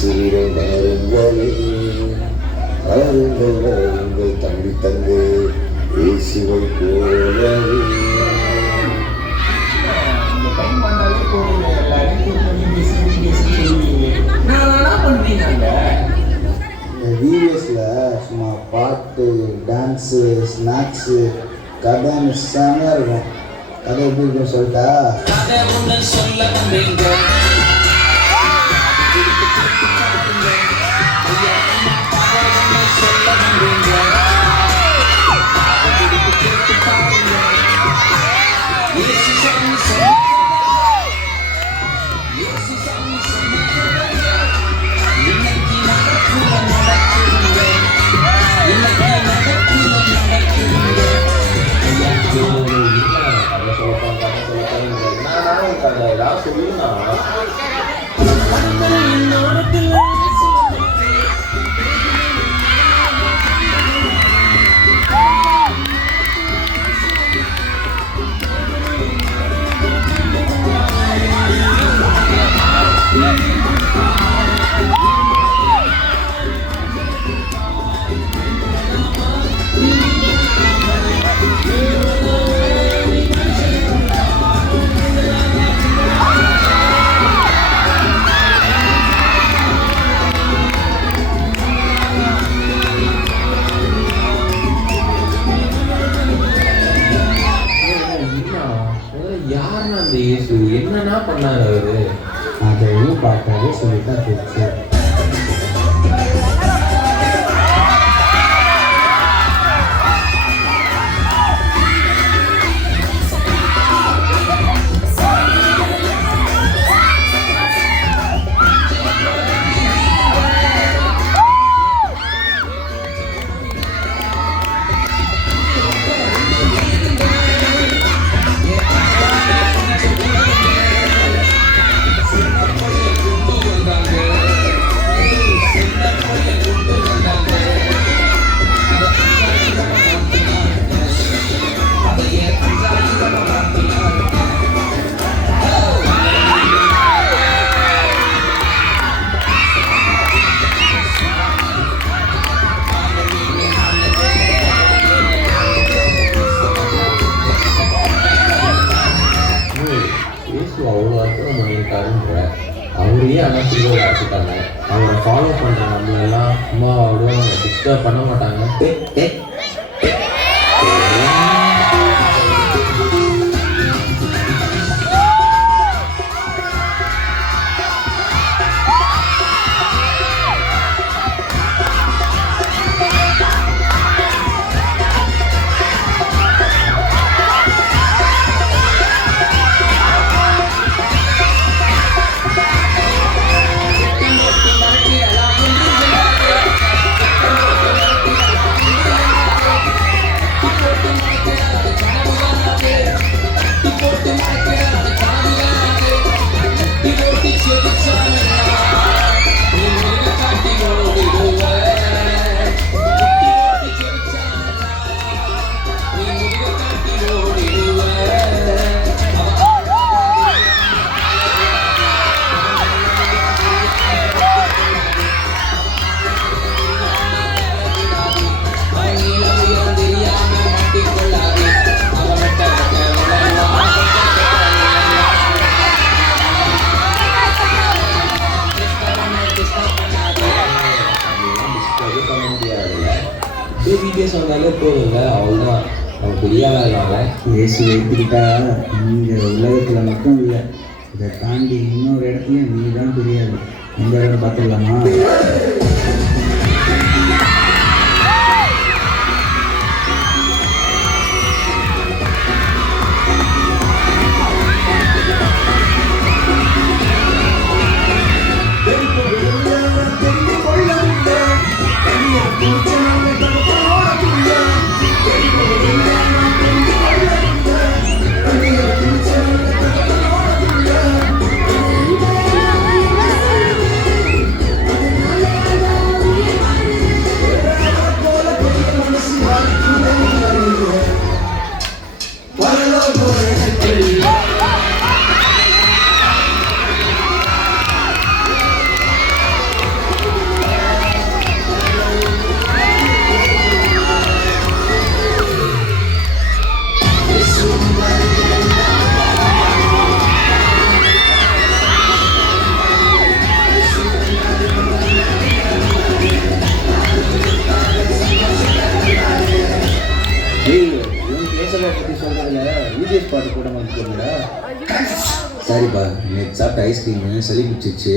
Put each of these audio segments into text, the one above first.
இயேசுவினை வாருங்களே, வாருங்கள் வாருங்கள் தம்பி தங்கை இயேசுவை போலவே. வீடியோஸில் சும்மா பாட்டு, டான்ஸு, ஸ்நாக்ஸு, கதைன்னு செமையாக இருக்கும். கதை எப்படி இருக்குன்னு சொல்லிட்டா? யாருன்னா அந்த இயேசு என்னன்னா பண்ணாரு அவரு? அதையும் பார்த்தாலே சொல்லிட்டா போச்சு. அவ்வளோ அர்த்தம் பண்ணியிருக்காருன்ற அவரையே ஆனால் திரும்ப வச்சுட்டாங்க. அவரை ஃபாலோ பண்ணுற நம்மளெல்லாம் சும்மா அவ்வளோ டிஸ்டர்ப் பண்ண மாட்டாங்க. வீடியோஸ் வந்தாலே போதுங்க, அவ்வளோதான் அவங்க பெரிய ஆளாக. இயேசு எடுத்துக்கிட்டா இந்த உலகத்தில் மட்டும் இல்லை, இதை தாண்டி இன்னொரு இடத்துலையும் நீ தான் தெரியாது. இந்த இடம் பார்த்துடலாமா? சரிப்பா, நேற்று சாப்பிட்ட ஐஸ்கிரீமு சளி பிடிச்சிச்சு.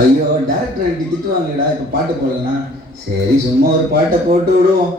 ஐயோ, டேரக்டர் ஆண்டி திட்டுவாங்களேடா இப்போ பாட்டு போடலன்னா. சரி, சும்மா ஒரு பாட்டை போட்டு விடுவோம்.